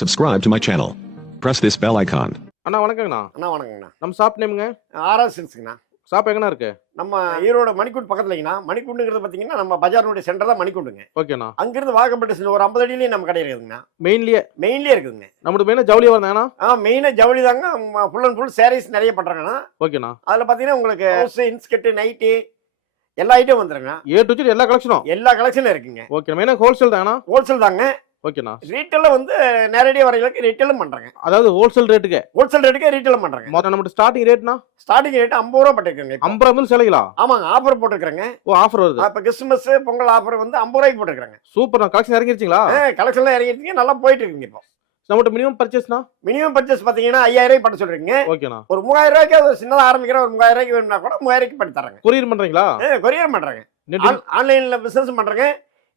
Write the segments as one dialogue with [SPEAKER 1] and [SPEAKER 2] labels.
[SPEAKER 1] Subscribe to my channel. Press this bell icon. அண்ணா வணக்கங்கண்ணா. அண்ணா வணக்கங்கண்ணா.
[SPEAKER 2] நம்ம ஷாப் நேமுங்க?
[SPEAKER 1] ஆர்ஆர் சில்க்ஸுங்கண்ணா. ஷாப் எங்கண்ணா இருக்கு? நம்ம ஈரோடு மணிக்கூண்டு பக்கத்துலங்கண்ணா. மணிக்கூண்டுங்கிறது பார்த்தீங்கன்னா நம்ம பஜார்னுடைய சென்டர் தான் மணிக்கூண்டுங்க. ஓகேண்ணா. அங்கிருந்து வாக்கப்பட்ட ஒரு ஐம்பது அடியிலேயே நம்ம கடை இருக்குதுங்கண்ணா மெயின்லயே மெயின்லேயே இருக்குதுங்க
[SPEAKER 2] நம்மளுக்கு மெயினாக ஜவுளியாக வந்தாங்கண்ணா
[SPEAKER 1] ஆ மெயினாக ஜவுளி தாங்க. ஃபுல் அண்ட் ஃபுல் சாரீஸ் நிறைய பண்ணுறாங்கண்ணா ஓகேண்ணா. அதில் பார்த்தீங்கன்னா உங்களுக்கு ஹவுஸ் இன்ஸ்கர்ட்டு நைட்டி எல்லா ஐட்டம் வந்துருங்கண்ணா.
[SPEAKER 2] ஏ டு எல்லா கலெக்ஷனும்
[SPEAKER 1] எல்லா கலெக்ஷனும் இருக்குங்க.
[SPEAKER 2] ஓகே மெயினாக ஹோல்சேல் தாங்கண்ணா? ஹோல்சேல் தாங்க. ஓகேண்ணா.
[SPEAKER 1] ரீட்டெயிலில் வந்து நேரடியாக வரைகளுக்கு ரீட்டெயிலும் பண்ணுறாங்க
[SPEAKER 2] அதாவது ஹோல்சேல் ரேட்டுக்கு
[SPEAKER 1] ஹோல்சேல் ரேட்டுக்கு ரீட்டெயிலும் பண்ணுறாங்க
[SPEAKER 2] மொத்தம் நம்மளுக்கு ஸ்டார்டிங் ரேட்னா
[SPEAKER 1] ஸ்டார்டிங் ரேட் ஐம்பது ரூபா பட்டிருக்குங்க.
[SPEAKER 2] ஐம்பது ரூபா சிலைகளா?
[SPEAKER 1] ஆமாங்க ஆஃபர் போட்டுருக்குறேங்க. ஓ ஆஃபர் வருது. இப்போ கிறிஸ்துமஸ் பொங்கல் ஆஃபர் வந்து ஐம்பது ரூபாய்க்கு போட்டுருக்காங்க
[SPEAKER 2] சூப்பர் கலெக்ஷன் இறங்கிருச்சிங்களா?
[SPEAKER 1] கலெக்ஷன்லாம் இறங்கிருக்கீங்க நல்லா போயிட்டு இருக்குங்க இப்போ
[SPEAKER 2] நம்மகிட்ட மினிமம் பர்ச்சேஸ்னா
[SPEAKER 1] மினிமம் பர்ச்சேஸ் பார்த்தீங்கன்னா ஐயாயிரம் ரூபாய் பண்ண சொல்றீங்க. ஓகேண்ணா. ஒரு மூவாயிரம் ரூபாய்க்கு ஒரு சின்னதாக ஆரம்பிக்கிற ஒரு மூவாயிரம் ரூபாய்க்கு வேணும்னா கூட மூவாயிரம் ரூபாய்க்கு பண்ணி தராங்க
[SPEAKER 2] கொரியர் பண்றீங்களா? கொரியர் பண்றாங்க. நெட்
[SPEAKER 1] ஆன்லைன்ல பிசினஸ் பண்றாங்க.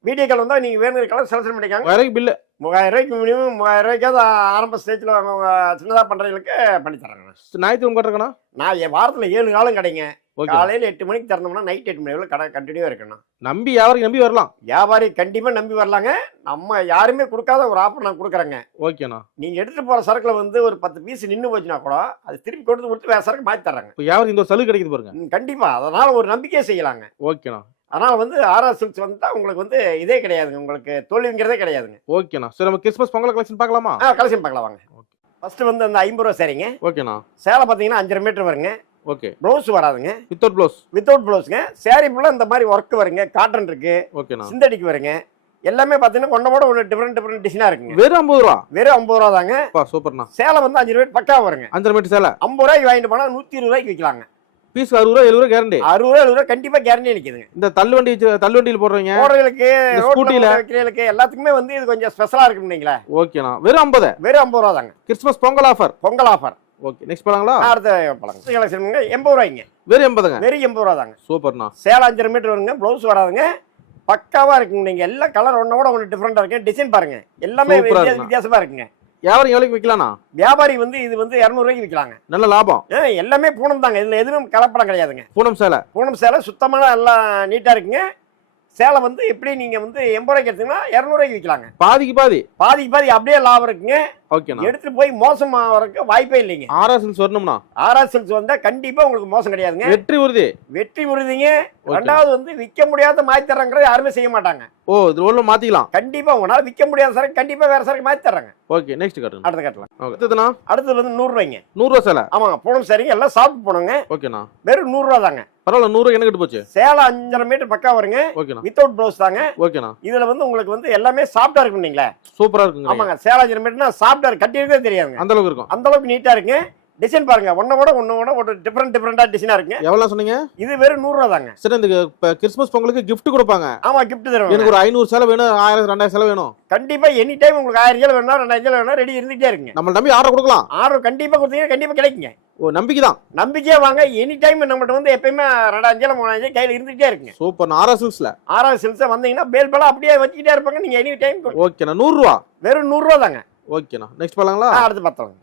[SPEAKER 1] வீடியோ கால் வந்தா நீங்க வேணுங்கிற கலர் செலக்ஷன் பண்ணிக்காங்க. வரைக்கும் பில்லு மூவாயிரம் ரூபாய்க்கு மினிமம் மூவாயிரம் ரூபாய்க்காவது ஆரம்ப ஸ்டேஜ்ல சின்னதாக பண்றவங்களுக்கு பண்ணி தராங்க
[SPEAKER 2] ஞாயிற்று கட்டுறக்கண்ணா
[SPEAKER 1] நான் என் வாரத்துல ஏழு நாளும் கடைங்க. காலையில எட்டு மணிக்கு திறந்தோம்னா நைட் எட்டு மணி வரை கடை கண்டினியூ இருக்கணும்.
[SPEAKER 2] நம்பி யாவரையும் நம்பி வரலாம்.
[SPEAKER 1] வியாபாரி கண்டிப்பா நம்பி வரலாங்க. நம்ம யாருமே கொடுக்காத ஒரு ஆஃபர் நான் கொடுக்குறேங்க. ஓகேண்ணா நீங்க எடுத்துட்டு போற சரக்குல வந்து ஒரு பத்து பீஸ் நின்று போச்சுன்னா கூட அது திருப்பி கொடுத்து கொடுத்து வேற சரக்கு மாத்தி தர்றாங்க.
[SPEAKER 2] இப்போ யாவருக்கு இந்த ஒரு சலுகை கிடைக்குது பாருங்க.
[SPEAKER 1] ம், கண்டிப்பா. அதனால ஒரு நம்பிக்கையை செய்யலாங்க. ஓகேண்ணா அதனால வந்து ஆர்ஆர் சில்க்ஸ் வந்து உங்களுக்கு வந்து இதே கிடையாதுங்க. உங்களுக்கு தோல்விங்கிறதே கிடையாதுங்க.
[SPEAKER 2] ஓகேண்ணா. சரி நம்ம கிறிஸ்மஸ் பொங்கல் கலெக்ஷன் பார்க்கலாமா?
[SPEAKER 1] ஆ கலெக்ஷன் பார்க்கலாம் வாங்க. ஃபர்ஸ்ட் வந்து அந்த ஐம்பது ரூபா சரிங்க. ஓகேண்ணா. சேலை பார்த்தீங்கன்னா அஞ்சரை மீட்டர் வருங்க. ஓகே. ப்ளவுஸ் வராதுங்க. வித்தவுட் ப்ளவுஸ் வித்தவுட் ப்ளவுஸ்ங்க சேரீ ஃபுல்லாக இந்த மாதிரி ஒர்க் வருங்க. காட்டன் இருக்கு. ஓகேண்ணா. சிந்தடிக்கு வருங்க. எல்லாமே பார்த்தீங்கன்னா ஒன்னோட ஒன்று டிஃப்ரெண்ட் டிஃப்ரெண்ட் டிசைனாக இருக்குங்க. வெறும் ஐம்பது ரூபா? வெறும் ஐம்பது ரூபா தாங்க. சூப்பர்ண்ணா. சேலை வந்து அஞ்சு ரூபாய் பக்கா வருங்க. அஞ்சரை மீட்டர் சேலை. ஐம்பது ரூபாய்க்கு வாங்கிட்டு போனால் நூற்றி இருபது ரூபாய்க்கு விற்கலாங்க
[SPEAKER 2] பீஸ் அறுபது ரூபா எழுபது ரூபா கேரண்டி
[SPEAKER 1] அறுபது ரூபா எழுபது ரூபா கண்டிப்பாக கேரண்டி நிற்குதுங்க
[SPEAKER 2] இந்த தள்ளு வண்டி வச்சு- தள்ளு வண்டியில் போடுறீங்க
[SPEAKER 1] போடுறதுக்கு ஸ்கூட்டில? வைக்கிறதுக்கு எல்லாத்துக்குமே வந்து இது கொஞ்சம் ஸ்பெஷலாக இருக்குங்களா
[SPEAKER 2] ஓகேண்ணா வெறும் ஐம்பது.
[SPEAKER 1] வெறும் ஐம்பது ரூபா தாங்க.
[SPEAKER 2] Christmas Pongal offer Pongal offer okay next போலாங்களா?
[SPEAKER 1] அடுத்த பழங்க கலெக்ஷனுங்க எண்பது ரூபாய்ங்க. வெறும் எண்பதுங்க வெறும் எண்பது ரூபா தாங்க. சூப்பர்ண்ணா. சேலை அஞ்சரை மீட்டர் வருங்க ப்ளவுஸ் வராதுங்க. பக்காவா இருக்குங்க நீங்க. எல்லா கலர் ஒன்னோட ஒன்று டிஃப்ரெண்டா இருக்கு. டிசைன் பாருங்க. எல்லாமே. வித்தியாசமா இருக்குங்க.
[SPEAKER 2] வியாபாரம் எவ்வளோக்கு விற்கலாண்ணா
[SPEAKER 1] வியாபாரி வந்து இது வந்து இரநூறுவாய்க்கு விற்கலாங்க நல்ல லாபம். எல்லாமே பூனம் தாங்க. இதுல எதுவும் கலப்படம் கிடையாதுங்க. பூனம் சேலை. பூனம் சேலை சுத்தமான எல்லாம் நீட்டா இருக்குங்க. சேலை வந்து எப்படி நீங்க வந்து எண்பது ரூபாய்க்கு எடுத்தீங்கன்னா இரநூறுவாய்க்கு விற்கலாங்க பாதிக்கு பாதி. பாதிக்கு பாதி அப்படியே லாபம் இருக்குங்க. ஓகேண்ணா. எடுத்துட்டு போய் மோசம் ஆகிறதுக்கு வாய்ப்பே இல்லைங்க.
[SPEAKER 2] ஆர்எஸ் வரணும்னா
[SPEAKER 1] ஆர்ஆர் சில்க்ஸ் வந்தா கண்டிப்பா உங்களுக்கு மோசம் கிடையாதுங்க. வெற்றி உறுதி. வெற்றி உறுதிங்க. ரெண்டாவது வந்து விற்க முடியாத மாத்தி தர்றாங்கிறத யாருமே செய்ய மாட்டாங்க.
[SPEAKER 2] ஓ இது உள்ள மாத்திக்கலாம்.
[SPEAKER 1] கண்டிப்பா உங்களால விற்க முடியாத சரக்கு கண்டிப்பா வேற சரக்கு மாத்தி தர்றாங்க.
[SPEAKER 2] ஓகே நெக்ஸ்ட் காட்டுங்க. அடுத்த கட்டலாம். ஓகே. அடுத்ததுண்ணா?
[SPEAKER 1] அடுத்தது வந்து நூறு ரூபாய்ங்க. நூறுரூவா சேலை. ஆமாங்க பூனம் சரிங்க. எல்லாம் சாப்பிட்டு போனோங்க. ஓகேண்ணா. வெறும் நூறு ரூபா தாங்க.
[SPEAKER 2] பரவாயில்ல நூறு என்ன போச்சு?
[SPEAKER 1] சேலை அஞ்சரை மீட்டர் பக்கா வருங்க. ஓகேண்ணா. வித்தவுட் ப்ளவுஸ் தாங்க. ஓகேண்ணா. இதுல வந்து உங்களுக்கு வந்து எல்லாமே சாஃப்டா இருக்கும் நீங்களே சூப்பரா இருக்குங்க. ஆமாங்க சேலை அஞ்சரை மீட்டர்னா சாஃப்டா இருக்கு. கட்டி இருக்கவே தெரியாதுங்க. அந்த அளவுக்கு இருக்கும். அந்த அளவுக்கு நீட்டா இருக்குங்க டிசைன் பாருங்க. ஒன்னோட ஒன்னோட ஒரு டிஃப்ரெண்ட் டிஃப்ரெண்டா டிசைனா இருக்குங்க எவ்வளோ சொன்னீங்க? இது வெறும் நூறு ரூபா தாங்க.
[SPEAKER 2] சரி இந்த கிறிஸ்மஸ் பொங்கலுக்கு gift கொடுப்பாங்க.
[SPEAKER 1] ஆமா கிஃப்ட் தருவாங்க.
[SPEAKER 2] எனக்கு ஒரு ஐநூறு சேலை வேணும் ஆயிரம் ரெண்டாயிரம் சேலை வேணும்.
[SPEAKER 1] கண்டிப்பா எனி டைம் உங்களுக்கு ஆயிரம் ரூபாய் வேணும் ரெண்டாயிரம் ரூபாய் வேணும் ரெடி இருந்துட்டே இருக்குங்க
[SPEAKER 2] நம்ம நம்பி ஆர்டர் கொடுக்கலாம்.
[SPEAKER 1] ஆர்டர் கண்டிப்பா கொடுத்தீங்கன்னா கண்டிப்பா கிடைக்குங்க. ஓ நம்பிக்கை தான் நம்பிக்கையா வாங்க. எனி டைம் நம்மகிட்ட வந்து எப்பயுமே ரெண்டாயிரம் மூணாயிரம் கையில இருந்துட்டே இருக்குங்க
[SPEAKER 2] சூப்பர் ஆர்எஸ் சில்க்ஸ்ல
[SPEAKER 1] ஆறாவது சில்ஸா வந்தீங்கன்னா பேல் பேலா அப்படியே வச்சுக்கிட்டே இருப்பாங்க. நீங்க எனி டைம்
[SPEAKER 2] ஓகேண்ணா நூறுரூவா.
[SPEAKER 1] வெறும் நூறுரூவா தாங்க.
[SPEAKER 2] ஓகேண்ணா. நெக்ஸ்ட் போலாங்களா ஆ,
[SPEAKER 1] அடுத்து பார்த்தோம்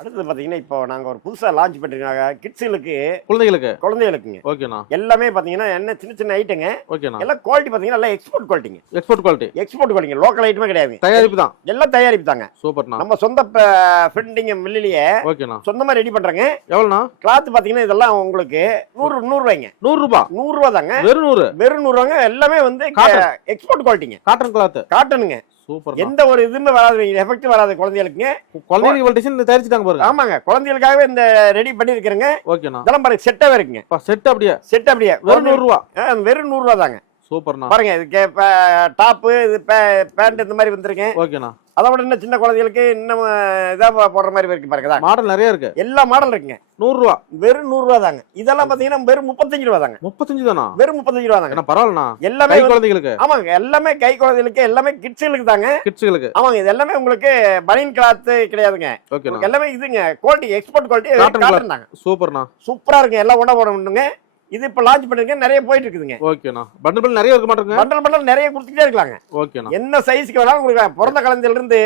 [SPEAKER 1] அடுத்தது பார்த்தீங்கன்னா இப்போ நாங்கள் ஒரு புதுசாக லான்ச் பண்ணிருக்காங்க கிட்ஸுகளுக்கு குழந்தைகளுக்கு? குழந்தைகளுக்குங்க. ஓகேண்ணா. எல்லாமே பார்த்தீங்கன்னா என்ன சின்ன சின்ன ஐட்டங்க ஓகேண்ணா. எல்லாம் குவாலிட்டி பார்த்தீங்கன்னா எல்லாம் எக்ஸ்போர்ட் குவாலிட்டிங்க எக்ஸ்போர்ட் குவாலிட்டி எக்ஸ்போர்ட் குவாலிட்டிங்க லோக்கல் ஐட்டமே கிடையாதுங்க தயாரிப்பு தான். எல்லாம் தயாரிப்பு தாங்க. சூப்பர்ண்ணா நம்ம சொந்த ஃப்ரெண்டிங்க மில்லிலேயே ஓகேண்ணா. சொந்தமாக ரெடி பண்ணுறாங்க எவ்வளோண்ணா? கிளாத் பார்த்தீங்கன்னா இதெல்லாம் உங்களுக்கு நூறு நூறுரூவாய்ங்க நூறுரூபா? நூறுரூவா தாங்க. வெறும் நூறு? வெறும் நூறுவாங்க எல்லாமே வந்து. எக்ஸ்போர்ட் குவாலிட்டிங்க காட்டன் கிளாத் காட்டனுங்க சூப்பர் எந்த ஒரு இதுவுமே வராது எஃபெக்ட் வராது குழந்தைகளுக்குங்க.
[SPEAKER 2] குழந்தைங்களுக்கு இவ்வளோ டிசைன் தயாரிச்சுட்டாங்க
[SPEAKER 1] பாருங்க. ஆமாங்க குழந்தைகளுக்காகவே இந்த ரெடி பண்ணியிருக்கிறேங்க ஓகேண்ணா இதெல்லாம் பாருங்க செட்டாவே இருக்குங்க. செட் அப்படியே? செட் அப்படியே. வெறும் நூறுரூவா? வெறும் நூறுரூவா தாங்க. சூப்பர்ண்ணா. பாருங்க இதுக்கு டாப்பு இது பேண்ட் இந்த மாதிரி வந்திருக்கேன். ஓகேண்ணா அதை விட இன்னும் சின்ன குழந்தைகளுக்கு இன்னும் இதாக போடுற மாதிரி இருக்கு
[SPEAKER 2] பாருங்க. மாடல் நிறைய இருக்கு.
[SPEAKER 1] எல்லா மாடல் இருக்குங்க. நூறுரூவா. வெறும் நூறுரூவா தாங்க. இதெல்லாம் பார்த்தீங்கன்னா வெறும் முப்பத்தஞ்சு ரூபா தாங்க. முப்பத்தஞ்சு தானா? வெறும் முப்பத்தஞ்சு ரூபா தாங்க. பரவாயில்லண்ணா. எல்லாமே குழந்தைகளுக்கு? ஆமாங்க. எல்லாமே கை குழந்தைகளுக்கு எல்லாமே கிட்ஸுகளுக்கு தாங்க. கிட்ஸுகளுக்கு? ஆமாங்க. இது எல்லாமே உங்களுக்கு பனியன் கிளாத் கிடையாதுங்க. எல்லாமே இதுங்க. குவாலிட்டி எக்ஸ்போர்ட் குவாலிட்டி
[SPEAKER 2] காட்டன் தாங்க. சூப்பர்ண்ணா.
[SPEAKER 1] சூப்பரா இருக்கு எல்லாம் ஒன்றா போட முடியுங்க இது இப்போ லான்ச் பண்ணிருக்கேன் நிறைய போயிட்டு இருக்குதுங்க
[SPEAKER 2] ஓகேண்ணா பண்டில் பண்டில் நிறைய இருக்க மாட்டேங்க
[SPEAKER 1] பண்டல் பண்டல் நிறைய கொடுத்துட்டே இருக்கலாங்க ஓகேண்ணா என்ன சைஸ்க்கு வேணாலும் கொடுக்கலாம் பிறந்த குழந்தையில இருந்து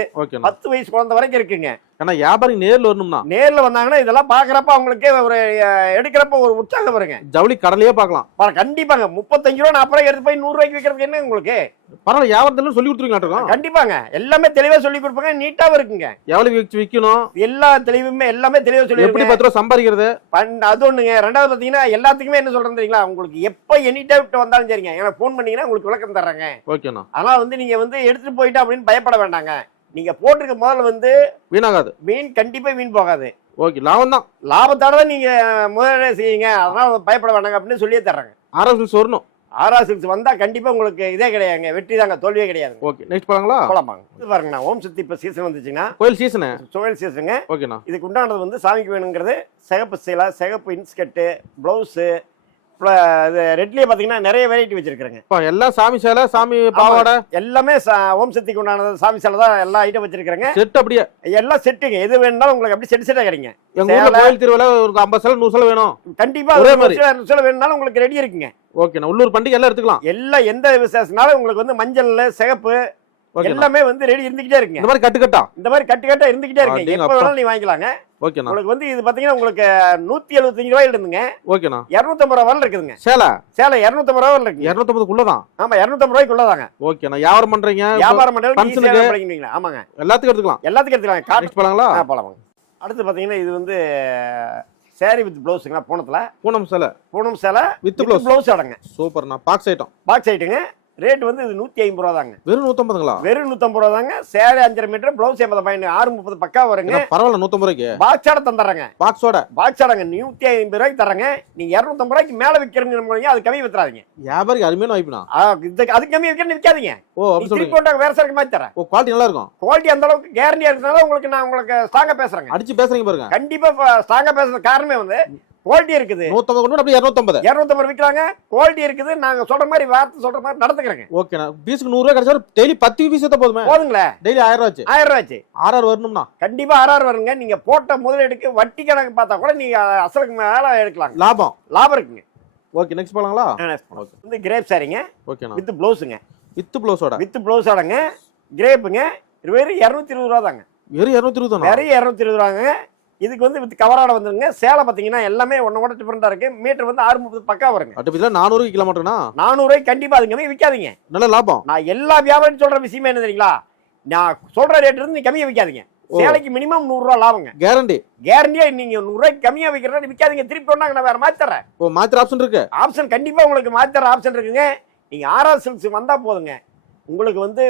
[SPEAKER 1] பத்து வயசு குழந்தை வரைக்கும் இருக்குங்க.
[SPEAKER 2] ஏன்னா வியாபாரி நேர்ல வரணும்னா.
[SPEAKER 1] நேர்ல வந்தாங்கன்னா இதெல்லாம் பாக்குறப்ப அவங்களுக்கே ஒரு எடுக்கிறப்ப ஒரு உற்சாகம் வருங்க.
[SPEAKER 2] ஜவுளி கடலையே பார்க்கலாம்.
[SPEAKER 1] பாரு, கண்டிப்பாங்க. முப்பத்தஞ்சு ரூபா நாற்பது ரூபாய் எடுத்து போய் நூறு ரூபாய்க்கு விற்கிறதுக்கு என்ன உங்களுக்கு?
[SPEAKER 2] பரவாயில்ல வியாபாரத்துல சொல்லி கொடுத்துருக்கீங்க
[SPEAKER 1] கண்டிப்பாங்க. எல்லாமே தெளிவா சொல்லி கொடுப்பாங்க. நீட்டாவும் இருக்குங்க.
[SPEAKER 2] எவ்வளவு விக்க- விக்கணும்?
[SPEAKER 1] எல்லா தெளிவுமே எல்லாமே தெளிவா சொல்லி எப்படி
[SPEAKER 2] பத்து ரூபா சம்பாதிக்கிறது?
[SPEAKER 1] அது ஒண்ணுங்க. ரெண்டாவது பாத்தீங்கன்னா எல்லாத்துக்குமே என்ன சொல்றேன் தெரியுங்களா? உங்களுக்கு எப்ப எனி டைம் வந்தாலும் சரிங்க. எனக்கு ஃபோன் பண்ணீங்கன்னா உங்களுக்கு விளக்கம் தர்றேங்க. ஓகேண்ணா. அதனால வந்து நீங்க வந்து எடுத்துட்டு போயிட்டா அப்படின்னு பயப்பட வேண்டாங்க. நீங்க போட்டிருக்க முதல்ல வந்து வீணாகாது. மீன் கண்டிப்பா மீன் போகாது.
[SPEAKER 2] ஓகே லாபம் தான்
[SPEAKER 1] லாபத்தோட தான் நீங்க முதல்ல செய்யுங்க. அதனால பயப்பட வேண்டாங்க அப்படின்னு சொல்லியே தர்றாங்க.
[SPEAKER 2] ஆர்எஸ் வரணும்.
[SPEAKER 1] ஆர்ஆ சிக்ஸ் வந்தா கண்டிப்பா உங்களுக்கு இதே கிடையாதுங்க. வெற்றி தாங்க தோல்வியே கிடையாது
[SPEAKER 2] ஓகே நெக்ஸ்ட் போலாங்களா?
[SPEAKER 1] போலாமாங்க. இது பாருங்கண்ணா ஓம் சக்தி இப்ப சீசன் வந்துச்சுன்னா. கோயில் சீசனு சுழல் சீசனுங்க ஓகேண்ணா. இதுக்கு உண்டானது வந்து சாமிக்கு வேணுங்கிறது சிகப்பு சீலை சிகப்பு இன்ஸ்கர்ட்டு ப்ளவுஸு இது ரெட்லேயே பார்த்தீங்கன்னா நிறைய வெரைட்டி வச்சிருக்கிறேங்க.
[SPEAKER 2] இப்போ எல்லாம் சாமி சேலை சாமி பாவாடை?
[SPEAKER 1] எல்லாமே ஓம் சக்திக்கு உண்டானது சாமி சிலை தான் எல்லா ஐட்டம் வச்சிருக்கிறேங்க. செட் அப்படியே? எல்லாம் செட்டுங்க எது வேணும்னாலும் உங்களுக்கு அப்படி செட் செட்டாக கிடைங்க
[SPEAKER 2] எங்க ஊர்ல. கோயில் திருவிழா ஒரு ஐம்பது சேலை நூறு சேலை வேணும்.
[SPEAKER 1] கண்டிப்பா ஒரே மாதிரி. சில வேணும்னாலும் உங்களுக்கு ரெடி இருக்குங்க.
[SPEAKER 2] ஓகேண்ணா உள்ளூர் பண்டிகை எல்லாம் எடுத்துக்கலாம்.
[SPEAKER 1] எல்லாம் எந்த விசேஷனாலும் உங்களுக்கு வந்து மஞ்சள்ல சிகப்பு எல்லாமே வந்து ரெடி இருந்துகிட்டே இருக்குங்க. இந்த மாதிரி கட்டுக்கட்டா? இந்த மாதிரி கட்டு கட்டா இருந்துகிட்டே அடேங்க எப்போ. வேணாலும் நீ வாங்கிக்கலாங்க. ஓகேண்ணா. உங்களுக்கு வந்து இது பாத்தீங்கன்னா உங்களுக்கு நூத்தி எழுபத்தஞ்சு ரூபாயில இருந்துங்க. ஓகேண்ணா. இருநூத்தம்பது ரூபா வரல இருக்குதுங்க. சேலை? சேலை இருநூத்தம்பது ரூபா வரல இருக்குங்க.
[SPEAKER 2] இரநூத்தம்பதுக்குள்ளதான்?
[SPEAKER 1] ஆமா இருநூத்தம்பது ரூபாய்க்குள்ளதாங்க.
[SPEAKER 2] ஓகேண்ணா. வியாபாரம் பண்றீங்க?
[SPEAKER 1] வியாபாரம் படிக்கிறீங்களா
[SPEAKER 2] ஆமாங்க. எல்லாத்துக்கும் எடுத்துக்கலாம். எல்லாத்துக்கும் எடுத்துக்கலாம் காட்டு
[SPEAKER 1] ஆ போலாமாங்க அடுத்து பாத்தீங்கன்னா இது வந்து சேரி வித் பிளவுஸுங்களா பூனத்துல. பூனம் சேலை. பூனம் சேலை With blouse. பிளவுஸ் அடங்க
[SPEAKER 2] சூப்பர்ண்ணா. பாக்ஸ் ஐட்டம்
[SPEAKER 1] பாக்ஸ் ஐட்டுங்க ரேட் வந்து இது நூத்தி ஐம்பது ரூபா தாங்க
[SPEAKER 2] வெறும் நூத்தம்பதுங்களா?
[SPEAKER 1] வெறும் நூத்தம்பது ரூபா தாங்க சேலை அஞ்சரை மீட்டர் பிளவுஸ் எண்பது பாயிண்ட் ஆறு முப்பது பக்கா வருங்க.
[SPEAKER 2] பரவாயில்ல நூத்தம்பது ரூபாய்க்கு
[SPEAKER 1] பாக்ஸ் ஆட தந்துடுறேங்க பாக்ஸோட பாக்ஸ் ஆடங்க நூத்தி ஐம்பது ரூபாய்க்கு தரங்க நீங்க இருநூத்தம்பது ரூபாய்க்கு மேல விற்கிறீங்க அது கம்மி வித்துறாதீங்க.
[SPEAKER 2] வியாபாரி அருமையான வாய்ப்புண்ணா.
[SPEAKER 1] ஆ, இதுக்கு அது கம்மி விற்கிறேன்னு விற்காதீங்க ஓ அப்படி கொண்டாங்க வேற சரக்கு மாதிரி தரேன்.
[SPEAKER 2] ஓ குவாலிட்டி நல்லா இருக்கும்
[SPEAKER 1] குவாலிட்டி அந்த அளவுக்கு கேரண்டியா இருக்கிறதுனால உங்களுக்கு நான் உங்களுக்கு ஸ்ட்ராங்கா பேசுறேங்க.
[SPEAKER 2] அடிச்சு பேசுறீங்க பாருங்க.
[SPEAKER 1] கண்டிப்பா ஸ்ட்ராங்கா பேசுறது காரணமே வந்து குவாலிட்டி இருக்குது.
[SPEAKER 2] நூத்தம்பது கொண்டு அப்படியே இரநூத்தம்பது.
[SPEAKER 1] இருநூத்தம்பது விற்கிறாங்க குவாலிட்டி இருக்குது. நாங்க சொல்ற மாதிரி வார்த்தை சொல்ற மாதிரி நடந்துக்கிறேங்க.
[SPEAKER 2] ஓகேண்ணா பீஸுக்கு நூறு ரூபாய் கிடைச்சா டெய்லி பத்து பீஸ் எடுத்தா போதுமே? போதுங்களே. டெய்லி ஆயிரம் ரூபாய் ஆச்சு ஆயிரம் ரூபாய்ச்சு. ஆறாறு வரணும்னா?
[SPEAKER 1] கண்டிப்பா ஆறாறு வருங்க. நீங்க போட்ட முதலீடுக்கு வட்டி கணக்கு பார்த்தா கூட நீங்க அசலுக்கு மேல எடுக்கலாம் லாபம். லாபம் இருக்குங்க.
[SPEAKER 2] ஓகே நெக்ஸ்ட் போலாங்களா?
[SPEAKER 1] ஓகே வந்து கிரேப் சாரிங்க. ஓகேண்ணா வித் பிளவுஸுங்க வித் ப்ளவுஸோட வித் பிளவுஸ் ஆடங்க கிரேப்புங்க வெறும் இரநூத்தி இருபது ரூபா தாங்க
[SPEAKER 2] வெறும் இரநூத்தி இருபது
[SPEAKER 1] வெறும் இரநூத்தி இருபது ரூபாங்க. இதுக்கு வந்து வித் கவராட வந்துருங்க சேலை பார்த்தீங்கன்னா எல்லாமே ஒன்று கூட டிஃப்ரெண்டா இருக்கு. மீட்டர் வந்து ஆறு முப்பது பக்கா வருங்க.
[SPEAKER 2] அட்டு நானூறு கிலோ மாட்டேன்னா
[SPEAKER 1] நானூறுவாய்க்கு கண்டிப்பா அது கம்மி விற்காதீங்க நல்ல லாபம். நான் எல்லா வியாபாரம் சொல்ற விஷயமே என்ன தெரியுங்களா? நான் சொல்ற ரேட் இருந்து நீ கம்மியா விற்காதீங்க. சேலைக்கு மினிமம் நூறுரூவா லாபங்க. கேரண்டி கேரண்டியா நீங்க நூறுரூவாய்க்கு கம்மியா விற்கிறதா விற்காதீங்க திருப்பி கொண்டாங்க நான் வேற மாத்தி தரேன்
[SPEAKER 2] ஓ மாத்திர ஆப்ஷன் இருக்கு.
[SPEAKER 1] ஆப்ஷன் கண்டிப்பா உங்களுக்கு மாத்தி தர ஆப்ஷன் இருக்குங்க. நீங்க ஆர்ஆர் சில்க்ஸ் வந்தா போதுங்க. உங்களுக்கு வந்து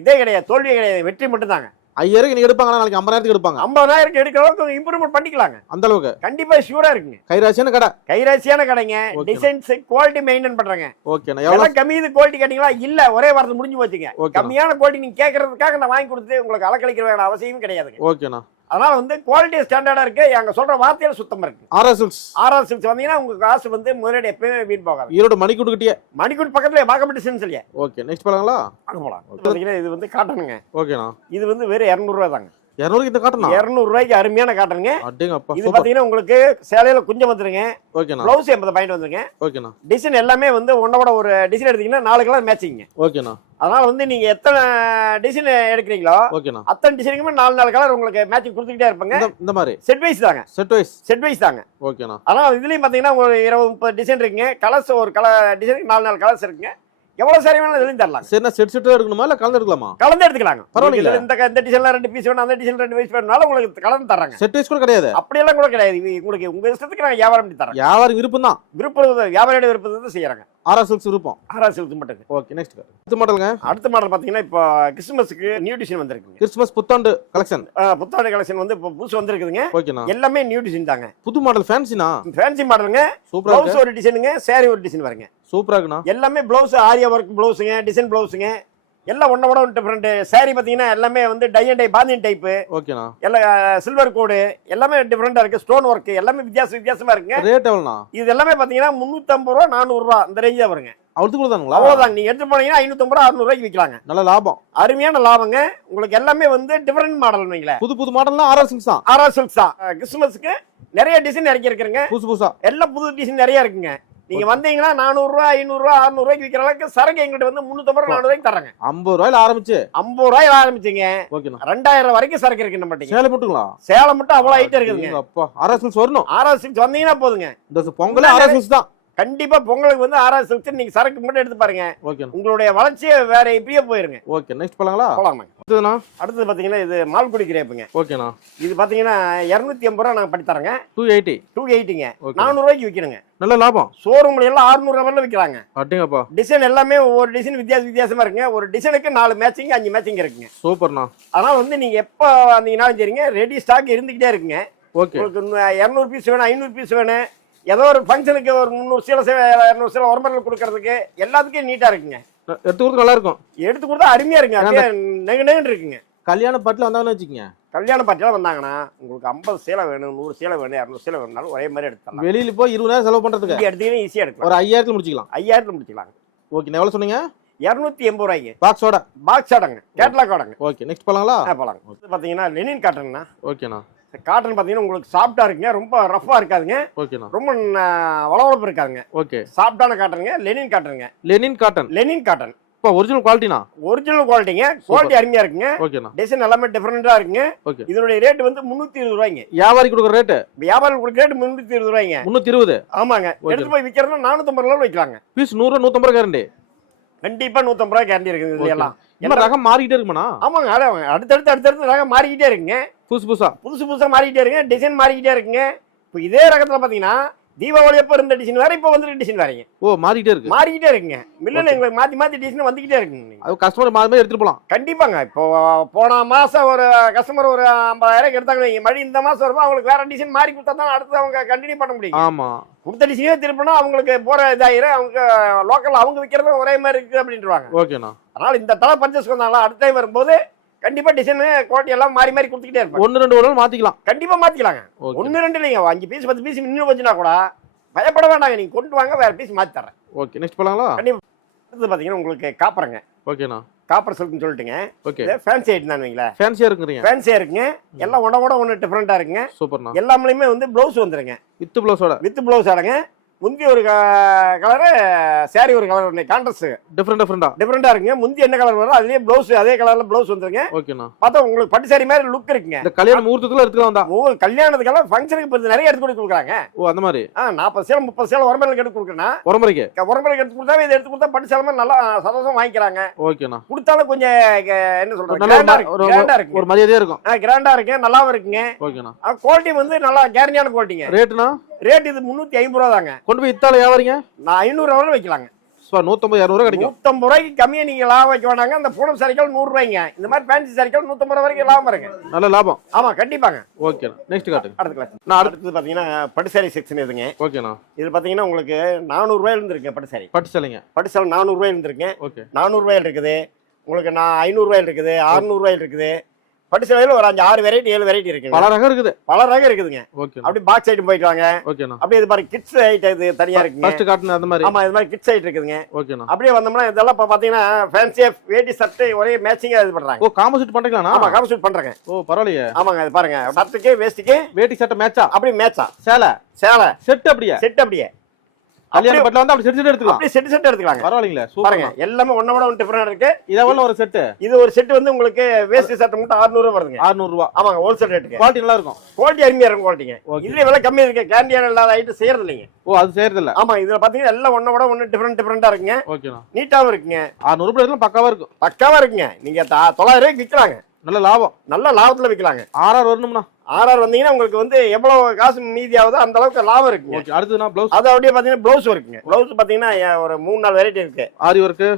[SPEAKER 1] இதே கிடையாது தோல்வியே கிடையாது. வெற்றி மட்டும்தாங்க.
[SPEAKER 2] ஐயாயிரம் நீங்க எடுப்பாங்க நாளைக்கு ஐம்பதாயிரத்துக்கு எடுப்பாங்க.
[SPEAKER 1] ஐம்பதாயிரம் எடுக்கிற அளவுக்கு இம்ப்ரூவ்மெண்ட் பண்ணிக்கலாங்க. அந்த அளவுக்கு? கண்டிப்பா ஷூரா இருக்குங்க. கைராசியான கடை. கைராசியான கடைங்க. டிசைன்ஸ் குவாலிட்டி மெயின்டைன் பண்றாங்க. ஓகேண்ணா எவ்வளவு? கம்மி இது குவாலிட்டி கேட்டீங்களா? இல்ல ஒரே வாரத்தை முடிஞ்சு போச்சுங்க. கம்மியான குவாலிட்டி நீங்க கேட்கறதுக்காக நான் வாங்கி கொடுத்து உங்களுக்கு அலக்கழிக்கிற வேண்டிய அவசியம் கிடையாதுங்க. ஓகேண்ணா. அதனால வந்து குவாலிட்டி ஸ்டாண்டர்டா இருக்கு. அங்க சொல்ற வார்த்தையில சுத்தமா இருக்கு. ஆர்எஸ் சில்க்ஸ் ஆர்ஆர் சில்க்ஸ் வந்தீங்கன்னா உங்க காசு வந்து முதலீடு எப்பயுமே வீண் போகாது.
[SPEAKER 2] ஈரோடு மணிக்கூட்டு கிட்டியே?
[SPEAKER 1] மணிக்கூட் பக்கத்துல வாக்கப்பட்டு சென்சல்லையே
[SPEAKER 2] ஓகே நெக்ஸ்ட் போலாங்களா?
[SPEAKER 1] போலாம். இது வந்து காட்டனுங்க ஓகேண்ணா இது வந்து வெறும் இரநூறுவா தாங்க
[SPEAKER 2] இரநூறுக்கு இந்த காட்டனா
[SPEAKER 1] இருநூறு ரூபாய்க்கு அருமையான காட்டனுங்க இது பாத்தீங்கன்னா உங்களுக்கு சேலையில குஞ்சம் வந்துருங்க. ஓகேண்ணா பிளவுஸ் எண்பது பாயிண்ட் வந்துருங்க. ஓகேண்ணா டிசைன் எல்லாமே வந்து ஒன்னோட ஒரு டிசைன் எடுத்தீங்கன்னா நாலு கலர் மேட்சிங்க ஓகேண்ணா அதனால வந்து நீங்க எத்தனை டிசைன் எடுக்கிறீங்களோ ஓகேண்ணா அத்தனை டிசைனுக்குமே நாலு நாலு கலர் உங்களுக்கு மேட்சிங் கொடுத்துக்கிட்டே இருப்பாங்க. இந்த இந்த மாதிரி. செட் வைஸ் தாங்க. செட் வைஸ் செட் வைஸ் தாங்க. ஓகேண்ணா அதனால இதுலயும் பாத்தீங்கன்னா ஒரு இருபது முப்பது டிசைன் இருக்குங்க. கலர்ஸ் ஒரு கலர் டிசைனுக்கு நாலு நாலு கலர்ஸ் இருக்குங்க. எவ்வளவு சரி வேணாலும் இதுலயும் தரலாம்
[SPEAKER 2] சரிண்ணா செட் செட்டாக எடுக்கணுமா? இல்லை கலந்து எடுக்கலாமா?
[SPEAKER 1] கலந்து எடுத்துக்கலாங்க. உங்களுக்கு இந்த இந்த டிசைன்ல ரெண்டு பீஸ் வேணும் அந்த டிசைன் ரெண்டு பீஸ் வேணும்னாலும் உங்களுக்கு கலந்து தர்றாங்க.
[SPEAKER 2] செட் வைஸ் கூட கிடையாது?
[SPEAKER 1] அப்படியெல்லாம் கூட கிடையாது. உங்களுக்கு உங்க இஷ்டத்துக்கு நாங்க வியாபாரம் பண்ணி தரோம்
[SPEAKER 2] வியாபாரம் விருப்பம் தான்
[SPEAKER 1] விருப்பம் வியாபாரியோட விருப்பத்தை செய்யறாங்க.
[SPEAKER 2] ஆர்எஸ் சில்க்ஸ் விருப்பம்.
[SPEAKER 1] ஆர்ஆர் சில்க் மட்டும்.
[SPEAKER 2] ஓகே நெக்ஸ்ட் அடுத்த மாடலுங்க
[SPEAKER 1] அடுத்த மாடல் பாத்தீங்கன்னா இப்போ கிறிஸ்துமஸ்க்கு நியூ டிசைன் வந்திருக்குங்க.
[SPEAKER 2] கிறிஸ்துமஸ் புத்தாண்டு கலெக்ஷன்
[SPEAKER 1] புத்தாண்டு கலெக்ஷன் வந்து இப்போ புதுசு வந்திருக்குதுங்க. ஓகேண்ணா எல்லாமே நியூ டிசைன் தாங்க.
[SPEAKER 2] புது மாடல் ஃபேன்சினா
[SPEAKER 1] ஃபேன்சி மாடலுங்க சூப்பரா பிளவுஸ் ஒரு டிசைனுங்க saree ஒரு டிசைன் வருங்க. சூப்பரா இருக்குண்ணா. எல்லாமே பிளவுஸ் ஆரியா ஒர்க் பிளவுஸுங்க டிசைன் பிளவுஸுங்க எல்லாம் ஒன்ன விட டிஃப்ரெண்ட் saree பாத்தீங்கன்னா எல்லாமே வந்து டை அண்ட் டை பாந்தின் டைப்பு ஓகேண்ணா எல்லாம் சில்வர் கோடு எல்லாமே டிஃப்ரெண்டா இருக்கு. ஸ்டோன் ஒர்க் எல்லாமே வித்தியாச வித்தியாசமா இருக்குங்க. ரேட் எவ்வளோண்ணா? இது எல்லாமே பாத்தீங்கன்னா முந்நூத்தம்பது ரூபா நானூறு ரூபா இந்த ரேஞ்ச் தான் வருங்க.
[SPEAKER 2] அவ்வளோத்துக்கு தானுங்களா
[SPEAKER 1] அவ்வளவுதான் நீங்க எடுத்து போனீங்கன்னா ஐநூத்தம்பது ரூபா அறுநூறு ரூபாய்க்கு விற்கலாங்க நல்ல லாபம். அருமையான லாபங்க. உங்களுக்கு எல்லாமே வந்து டிஃப்ரெண்ட் மாடல் வைங்களேன்
[SPEAKER 2] புது புது மாடல்லாம் ஆர்ஆர் சில்க்ஸ் தான்
[SPEAKER 1] ஆரா சில்க்ஸ் தான் கிறிஸ்துமஸ்க்கு நிறைய டிசைன் இறக்கி இருக்குங்க புதுசு புதுசா? எல்லாம் புது டிசைன் நிறைய இருக்குங்க. நீங்க வந்தீங்கன்னா நானூறு ரூபாய் ஐநூறு ரூபாய் அறுநூறு ரூபாய்க்கு விற்கிற அளவுக்கு சரக்கு எங்கிட்ட வந்து முன்னூத்தம்பது ரூபாய் நானூறு ரூபாய்க்கு தராங்க
[SPEAKER 2] ஐம்பது ரூபாயில ஆரம்பிச்சு?
[SPEAKER 1] ஐம்பது ரூபாயில ஆரம்பிச்சுங்க. ரெண்டாயிரம் வரைக்கும் சரக்கு இருக்கு நம்ம. சேலை மட்டுங்களா சேலம் மட்டும் அவ்வளவு ஐட்டம் இருக்குதுங்க.
[SPEAKER 2] மில்ஸ் வரணும்.
[SPEAKER 1] சில்க்ஸ் வந்தீங்கன்னா போதுங்க.
[SPEAKER 2] இந்த பொங்கலே மில்ஸ் தான்.
[SPEAKER 1] கண்டிப்பா பொங்கலுக்கு வந்து ஆர்ஆர் சில்க்ஸ் நீங்க சரக்கு மட்டும் எடுத்து பாருங்க. ஓகேண்ணா. உங்களுடைய வளர்ச்சியை வேற இப்படியே போயிருங்க.
[SPEAKER 2] ஓகே நெக்ஸ்ட் போலாங்களா? போலாமா அடுத்ததுண்ணா?
[SPEAKER 1] அடுத்தது பாத்தீங்கன்னா இது மால்குடி கிரேப்புங்க. ஓகேண்ணா. இது பாத்தீங்கன்னா இருநூத்தி எண்பது ரூபா நாங்க பண்ணி தரேங்க டூ எயிட்டி டூ எயிட்டிங்க. நானூறு ரூபாய்க்கு விற்கிறேங்க நல்ல லாபம். ஷோரூம்ல எல்லாம் அறுநூறு ரூபாய்ல விற்கிறாங்க அட்டிங்கப்பா டிசைன் எல்லாமே ஒவ்வொரு டிசைன் வித்தியாச வித்தியாசமா இருக்குங்க. ஒரு டிசைனுக்கு நாலு மேட்சிங் அஞ்சு மேட்சிங் இருக்குங்க. சூப்பர்ண்ணா. அதனால வந்து நீங்க எப்போ வந்தீங்கன்னாலும் சரிங்க. ரெடி ஸ்டாக் இருந்துகிட்டே இருக்குங்க. ஓகே. உங்களுக்கு இரநூறு பீஸ் வேணும் ஐநூறு பீஸ் வேணும். ஏதோ ஒரு ஃபங்க்ஷனுக்கு ஒரு முந்நூறு சீலை சே- இரநூறு சீலை உரம்பரில் கொடுக்கறதுக்கு எல்லாத்துக்கும் நீட்டா இருக்குங்க.
[SPEAKER 2] எடுத்து கொடுத்து நல்லா இருக்கும்
[SPEAKER 1] எடுத்து கொடுத்தா அருமையா இருக்குங்க. அப்படியே நெகு நெகுன்னு இருக்குங்க.
[SPEAKER 2] கல்யாண பாட்டில் வந்தாங்கன்னு வச்சுக்கோங்க.
[SPEAKER 1] கல்யாண பார்ட்டியெல்லாம் வந்தாங்கன்னா உங்களுக்கு ஐம்பது சேலை வேணும் நூறு சேலை வேணும் இரநூறு சேலை வேணும்னாலும் ஒரே மாதிரி எடுத்துடலாம்.
[SPEAKER 2] வெளியில போய் இருபதாயிரம் செலவு பண்றதுக்கு
[SPEAKER 1] இங்கே எடுத்தீங்கன்னா ஈஸியாக எடுக்கலாம்.
[SPEAKER 2] ஒரு ஐயாயிரத்துல முடிச்சுக்கலாம்.
[SPEAKER 1] ஐயாயிரத்துல முடிச்சுக்கலாம்
[SPEAKER 2] ஓகே எவ்வளவு சொன்னீங்க?
[SPEAKER 1] இரநூத்தி எண்பது ரூபாய்க்கு பாக்ஸோட பாக்ஸ் அடங்க கேட்லாக் அடங்க
[SPEAKER 2] ஓகே நெக்ஸ்ட் போலாங்களா?
[SPEAKER 1] போலாங்க. பார்த்தீங்கன்னா லெனின் காட்டன்னா ஓகேண்ணா காட்டன் பார்த்தீங்கன்னா உங்களுக்கு சாஃப்டா இருக்குங்க. ரொம்ப ரஃபா இருக்காதுங்க. ஓகேண்ணா ரொம்ப வளவளப்பு இருக்காதுங்க. ஓகே சாஃப்டான காட்டனுங்க லெனின் காட்டனுங்க லெனின் காட்டன் லெனின் காட்டன்
[SPEAKER 2] இப்போ ஒரிஜினல் குவாலிட்டினா
[SPEAKER 1] ஒரிஜினல் குவாலிட்டிங்க குவாலிட்டி அருமையா இருக்குங்க. ஓகேண்ணா டிசைன் எல்லாமே டிஃபரெண்டா இருக்குங்க. ஓகே இதனுடைய ரேட் வந்து முன்னூத்தி இருபது ரூபாய்ங்க.
[SPEAKER 2] வியாபாரி கொடுக்குற ரேட்டு
[SPEAKER 1] வியாபாரம் கொடுக்குற ரேட் முன்னூத்தி இருபது ரூபாய்ங்க. முந்நூற்றி இருபது? ஆமாங்க. எடுத்து போய் விற்கிறதுனா நானூத்தம்பது ரூபா வைக்கலாங்க.
[SPEAKER 2] பீஸ் நூறு நூற்றம்பது கேரண்டி
[SPEAKER 1] கண்டிப்பா நூத்தம்பது ரூபாய் கேரண்டி இருக்குது இதுல எல்லாம்
[SPEAKER 2] இன்னும் ரகம் மாறிக்கிட்டே இருக்குமாண்ணா?
[SPEAKER 1] ஆமாங்க அட- அடுத்தடுத்து அடுத்தடுத்து ரகம் மாறிக்கிட்டே இருக்குங்க. புதுசு புதுசா? புதுசு புதுசா மாறிக்கிட்டே இருக்குங்க டிசைன் மாறிக்கிட்டே இருக்குங்க. இப்போ இதே ரகத்துல பாத்தீங்கன்னா தீபாவளி அப்போ இருந்த டிசைன் வேற இப்போ வந்துட்டு டிசைன் வேறங்க.
[SPEAKER 2] ஓ மாறிக்கிட்டே இருக்கு.
[SPEAKER 1] மாறிக்கிட்டே இருக்குங்க. மில்லில் எங்களுக்கு மாத்தி மாத்தி டிசைன் வந்துகிட்டே இருக்குங்க.
[SPEAKER 2] அது கஸ்டமர் மாதிரி எடுத்துட்டு போலாம்.
[SPEAKER 1] கண்டிப்பாங்க இப்போ போன மாசம் ஒரு கஸ்டமர் ஒரு ஐம்பதாயிரம் எடுத்தாங்க. மறுபடியும் இந்த மாசம் வரும்போது அவங்களுக்கு வேற டிசைன் மாறி கொடுத்தா தான் அடுத்து அவங்க கண்டினியூ பண்ண முடியும் ஆமா. கொடுத்த டிசைனே திருப்பினா அவங்களுக்கு போற இதாயிரும். அவங்க லோக்கல் அவங்க விற்கிறது ஒரே மாதிரி இருக்கு அப்படின்றாங்க ஓகேண்ணா. அதனால இந்த தலை பர்ச்சேஸ் வந்தாங்களா அடுத்த time வரும்போது கண்டிப்பா டிசைன் குவாலிட்டி எல்லாம் மாறி மாறி கொடுத்துக்கிட்டே இருப்பாங்க.
[SPEAKER 2] ஒன்னு ரெண்டு ஒரு மாத்திக்கலாம்.
[SPEAKER 1] கண்டிப்பா மாத்திக்கலாங்க. ஒன்னு ரெண்டு இல்லைங்க. அஞ்சு பீஸ் பத்து பீஸ் இன்னும் வச்சுனா கூட பயப்பட வேண்டாங்க. நீங்க கொண்டு வாங்க வேற பீஸ் மாத்தி தரேன் ஓகே. நெக்ஸ்ட் போலாங்களா? அடுத்து பாத்தீங்கன்னா உங்களுக்கு காப்பருங்க. ஓகேண்ணா. காப்பர் சில்க்னு சொல்லிட்டுங்க. ஓகே. ஃபேன்சி ஐட்டம் தான் வைங்களேன் ஃபேன்சியா இருக்குறீங்க ஃபேன்சியா இருக்குங்க. எல்லாம் கூட ஒன்று டிஃப்ரெண்டா இருக்குங்க. சூப்பர்ண்ணா. எல்லாமே வந்து ப்ளவுஸ் வந்துருங்க. வித்து பிளஸோட வித் ப்ளவுஸ் அடங்க முந்தி ஒரு கலரு சாரி ஒரு கலர் கான்ட்ரஸ்ட் டிஃப்ரெண்ட் டிஃப்ரெண்டா டிஃப்ரெண்டா இருக்குங்க. முந்தி என்ன கலர் வரும் அதுலயே ப்ளவுஸ் அதே கலர்ல ப்ளவுஸ் வந்துருங்க. ஓகேண்ணா பார்த்தா உங்களுக்கு பட்டு சாரி மாதிரி லுக் இருக்குங்க. இந்த கல்யாண முகூர்த்தத்துல எடுத்துக்கலாம் வந்தா? ஒவ்வொரு கல்யாணத்துக்கெல்லாம் ஃபங்க்ஷனுக்கு இப்போ நிறைய எடுத்து கொடுத்து கொடுக்குறாங்க. ஓ அந்த மாதிரி. ஆ நாற்பது சேலை முப்பது சேலை உரம்பலுக்கு எடுத்து கொடுக்குறேன்னா உரமுறைக்கு உரம்பலுக்கு எடுத்து கொடுத்தாவே இதை எடுத்து கொடுத்தா பட்டு சேலை மாதிரி நல்லா சந்தோஷம் வாங்கிக்கிறாங்க. ஓகேண்ணா கொடுத்தாலும் கொஞ்சம் என்ன இருக்கு ஒரு மரியாதையா இருக்கும். கிராண்டா இருக்கு நல்லாவும் இருக்குங்க. ஓகேண்ணா குவாலிட்டி வந்து நல்லா கேரண்டியான குவாலிட்டிங்க ரேட்டுனா ரேட் இது முந்நூற்றி ஐம்பது ரூபா தாங்க கொண்டு போய் இத்தால வியாபாரிங்க? நான் ஐநூறு ரூபா வைக்கலாங்க. ஸோ நூற்றம்பது இரநூறுவா கிடைக்கும். நூற்றம்பது ரூபாய்க்கு கம்மியாக நீங்கள் லாபம் வைக்க வேண்டாங்க அந்த பூனம் சரிக்கல் நூறு ரூபாய்ங்க. இந்த மாதிரி ஃபேன்சி சரிக்கல் நூற்றம்பது ரூபா வரைக்கும் லாபம் இருக்கு நல்ல லாபம். ஆமாம் கண்டிப்பாங்க. ஓகேண்ணா நெக்ஸ்ட் காட்டுங்க அடுத்த கிளாஸ் நான் அடுத்து அடுத்தது பார்த்தீங்கன்னா பட்டு சாரி செக்ஷன் இதுங்க ஓகேண்ணா இது பார்த்தீங்கன்னா உங்களுக்கு நானூறுரூவாயில இருந்துருக்கு பட்டு சாரி பட்டு சேலைங்க பட்டு சாரி நானூறுரூவாயில இருந்துருக்கு ஓகே நானூறுரூவாயில் இருக்குது. உங்களுக்கு நான் ஐநூறுரூவாயில் இருக்குது அறுநூறுவாயில் இருக்குது. பட்டு சேலையில் ஒரு அஞ்சு ஆறு வெரைட்டி ஏழு வெரைட்டி இருக்குங்க. பல ரகம் இருக்குது. பல ரகம் இருக்குதுங்க. ஓகேண்ணா. அப்படி பாக்ஸ் ஐட்டம் போயிட்டு வாங்க ஓகேண்ணா. அப்படியே இது மாதிரி கிட்ஸ் ஐட்டம் இது தனியாக இருக்குங்க. ஃபர்ஸ்ட் காட்டுன அந்த மாதிரி. ஆமா இது மாதிரி கிட்ஸ் ஐட்டம் இருக்குதுங்க. ஓகேண்ணா. அப்படியே வந்தோம்னா இதெல்லாம் இப்போ பார்த்தீங்கன்னா ஃபேன்சியா வேட்டி சட்டை ஒரே மேட்சிங்காக இது பண்றாங்க. ஓ காம்போசிட் பண்றீங்களாண்ணா? ஆமா காம்சூட் பண்றாங்க. ஓ பரவாயில்லையே. ஆமாங்க இது பாருங்க. சட்டுக்கு வேஸ்ட்டுக்கு வேட்டி சட்டை மேட்சா அப்படியே மேட்சா சேலை? சேலை. செட் அப்படியே? செட் அப்படியே. கல்யாண பட்டில வந்து அப்படி செட் செட் எடுத்துக்கலாம். அப்படியே செட் செட் எடுத்துக்கலாங்க. பரவாயில்லைங்களே பாருங்க எல்லாமே ஒன்ன ஒன்று டிஃபரெண்ட் இருக்கு. இதை எவ்வளோ ஒரு செட்டு? இது ஒரு செட் வந்து உங்களுக்கு வேஸ்ட் சட்டை மட்டும் 600 ரூபா வருதுங்க. 600 ரூபா ஆமாங்க ஹோல்சேல் ரேட்டுக்கு குவாலிட்டி நல்லா இருக்கும் குவாலிட்டி அருமையா இருக்கும் குவாலிட்டிங்க. இதுல விலை கம்மி இருக்கு. கேண்டியான இல்லாத ஐட்டம் செய்யறது இல்லைங்க ஓ அது செய்யறது இல்ல ஆமா இதுல பாத்தீங்கன்னா எல்லாம் ஒன்ன விட ஒன்று டிஃபரெண்ட் டிஃபரெண்டா இருக்குங்க ஓகேண்ணா நீட்டாவும் இருக்குங்க. 600 ரூபாய் பக்காவா இருக்கும். பக்காவா இருக்குங்க. நீங்க தொள்ளாயிரம் ரூபாய்க்கு விற்கலாங்க நல்ல லாபம். நல்ல லாபத்துல விற்கலாங்க ஆர்ஆர் வரணும்னா ஆர்ஆர் வந்தீங்கன்னா உங்களுக்கு வந்து எவ்வளவு காசு மீதி ஆகுதோ அந்த அளவுக்கு லாபம் இருக்குங்க. ஓகே அடுத்ததுனா ப்ளவுஸ் அது அப்படியே பாத்தீங்கன்னா ப்ளவுஸ் இருக்குங்க. ப்ளவுஸ் பாத்தீங்கன்னா ஒரு மூணு நாலு வெரைட்டி இருக்கு. ஆரி ஒர்க்கு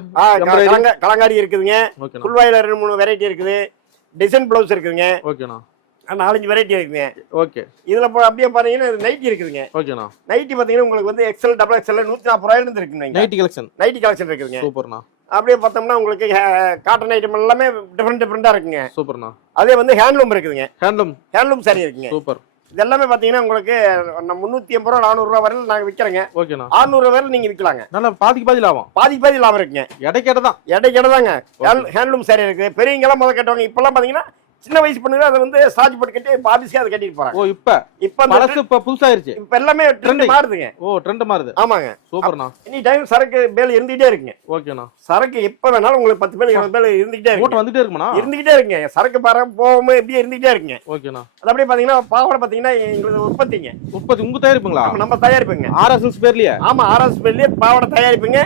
[SPEAKER 1] கலங்காரி இருக்குதுங்க. புல்வாயில ரெண்டு மூணு வெரைட்டி இருக்குது. டிசைன் ப்ளவுஸ் இருக்குதுங்க. ஓகேண்ணா. நாலஞ்சு வெரைட்டி இருக்குங்க. ஓகே. இதுல அப்படியே பாத்தீங்கன்னா நைட்டி இருக்குதுங்க. ஓகேண்ணா. நைட்டி பாத்தீங்கன்னா உங்களுக்கு வந்து எக்ஸல் டபுள் எக்ஸல் நூத்தி நாற்பது ரூபாயில இருந்து இருக்குங்க. நைட்டி கலெக்ஷன் நைட்டி கலெக்ஷன் இருக்குதுங்க. சூப்பர்ண்ணா. அப்படியே பார்த்தோம்னா உங்களுக்கு காட்டன் ஐட்டம் எல்லாமே டிஃப்ரெண்ட் டிஃப்ரெண்டா இருக்குங்க. சூப்பர்ண்ணா. அதே வந்து ஹேண்ட்லூம் இருக்குதுங்க. ஹேண்ட்லூம் ஹேண்ட்லூம் சாரி இருக்குங்க. சூப்பர். இது எல்லாமே பாத்தீங்கன்னா உங்களுக்கு முந்நூற்றி எண்பது ரூபா நானூறுரூவா வரையில் நாங்கள் விற்கிறோங்க ஓகேண்ணா. ஆறுநூறு வரையில் நீங்கள் விற்கலாங்க நல்லா பாதிக்கு பாதி லாபம். பாதி பாதி லாபம் இருக்குங்க. எடைக்கேட்ட தான். எடைக்கு தாங்க ஹேண்ட்லூம் சாரி இருக்குது. பெரியவங்கெல்லாம் முதல் கட்டுவாங்க இப்போல்லாம் பார்த்தீங்கன்னா சின்ன வயசு பொண்ணுங்க அதை வந்து ஸ்டார்ச் போட்டு கட்டி பாபிஸ்க்கு அதை கட்டிட்டு போறாங்க. ஓ இப்ப? இப்ப பழசு இப்ப புதுசாயிருச்சு இப்ப எல்லாமே ட்ரெண்ட். மாறுதுங்க. ஓ ட்ரெண்ட் மாறுது. ஆமாங்க. சூப்பர்ண்ணா. எனி டைம் சரக்கு பேல் இருந்துகிட்டே இருக்குங்க. ஓகேண்ணா. சரக்கு எப்ப வேணாலும் உங்களுக்கு பத்து பேர் இருபது பேர் இருந்துகிட்டே இருக்கு வந்துட்டே இருக்குமாண்ணா? இருந்துகிட்டே இருக்குங்க. சரக்கு பாரம் போகாம எப்படியே இருந்துகிட்டே இருக்குங்க. ஓகேண்ணா. அது அப்படியே பாத்தீங்கன்னா பாவாடை பாத்தீங்கன்னா எங்களுக்கு உற்பத்திங்க. உற்பத்தி உங்க தயாரிப்புங்களா? நம்ம தயாரிப்புங்க. ஆர்எஸ்எஸ் பேர்லயே? ஆமா ஆர்எஸ் பேர்லயே பாவாடை தயாரிப்புங்க.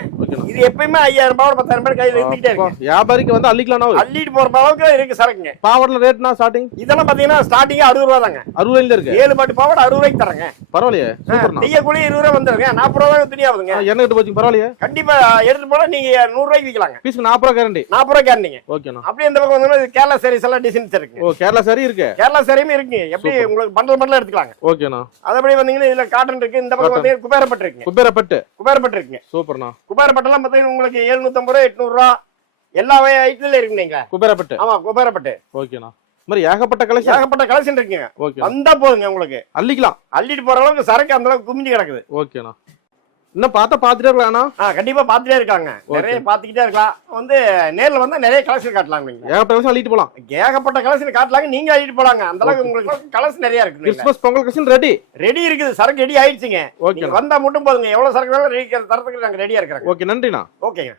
[SPEAKER 1] இது எப்பயுமே ஐயாயிரம் பாவாடை பத்தாயிரம் பேர் கையில இருந்துகிட்டே இருக்கு வியாபாரிக்கு வந்து அள்ளிக்கலாம்னா அள்ளிட்டு போற அளவுக்கு இருக்கு சரக்குங்க. பாவடல ரேட்னா ஸ்டார்டிங் இதெல்லாம் பாத்தீங்கன்னா ஸ்டார்டிங் அறுபது ரூபா தாங்க. அறுபதுல இருக்கு. ஏழு பாட்டு பாவாடை அறுபது ரூபாய்க்கு தரங்க. பரவாயில்லையே தீய கூலி இருபது ரூபா வந்துருங்க. நாற்பது ரூபா துணி ஆகுதுங்க. என்ன கிட்ட போச்சு? பரவாயில்லையே. கண்டிப்பா எடுத்து போனா நீங்க நூறு ரூபாய்க்கு விற்கலாங்க பீஸ்க்கு நாற்பது ரூபா கேரண்டி நாற்பது ரூபாய்க்கு கேரண்டிங்க ஓகேண்ணா அப்படியே இந்த பக்கம் வந்தோம்னா கேரளா சாரீஸ் எல்லாம் டிசைன்ஸ் இருக்குங்க ஓ கேரளா சாரி இருக்கு. கேரளா சாரியுமே இருக்குங்க. எப்படி. உங்களுக்கு பண்டல் பண்டல் எடுத்துக்கலாங்க. ஓகேண்ணா அதபடி வந்தீங்கன்னா இதுல காட்டன் இருக்கு. இந்த பக்கம் வந்து குபேரப்பட்டு இருக்குங்க. குபேரப்பட்டு. குபேரப்பட்டு இருக்குங்க. சூப்பர்ண்ணா குபேரப்பட்டெல்லாம் பார்த்தீங்கன்னா உங்களுக்கு எழுநூத்தம்பது ரூபா எட்நூறு ரூபா எல்லா ஐட்டத்துல இருக்குங்க குபேரப்பட்டு. ஆமா குபேரப்பட்டு. ஓகேண்ணா மாதிரி ஏகப்பட்ட கலெக்ஷன் ஏகப்பட்ட கலெக்ஷன் இருக்குங்க. ஓகே வந்தா போதுங்க உங்களுக்கு. அள்ளிக்கலாம். அள்ளிட்டு போற அளவுக்கு சரக்கு அந்த அளவுக்கு குமிஞ்சு கிடக்குது. ஓகேண்ணா இன்னும் பார்த்தா பார்த்துட்டே இருக்கலாம்ண்ணா. ஆ கண்டிப்பா பாத்துட்டே இருக்காங்க. நிறைய பாத்துக்கிட்டே இருக்கலாம். வந்து நேர்ல வந்தா நிறைய கலெக்ஷன் நீங்க ஏகப்பட்ட கலெக்ஷன் அள்ளிட்டு போலாம். ஏகப்பட்ட கலெக்ஷன் காட்டலாங்க. நீங்க அள்ளிட்டு போலாங்க. அந்த அளவுக்கு உங்களுக்கு கலெக்ஷன் நிறைய இருக்கு Christmas Pongal collection ready ready இருக்குது. சரக்கு ரெடி ஆயிடுச்சுங்க. ஓகேண்ணா நீங்க வந்தா மட்டும் போதுங்க. எவ்வளவு சரக்கு வேணாலும் ரெடி தரத்துக்கு நாங்க ரெடியா இருக்கிறோங்க. ஓகே நன்றிண்ணா. ஓகேங்க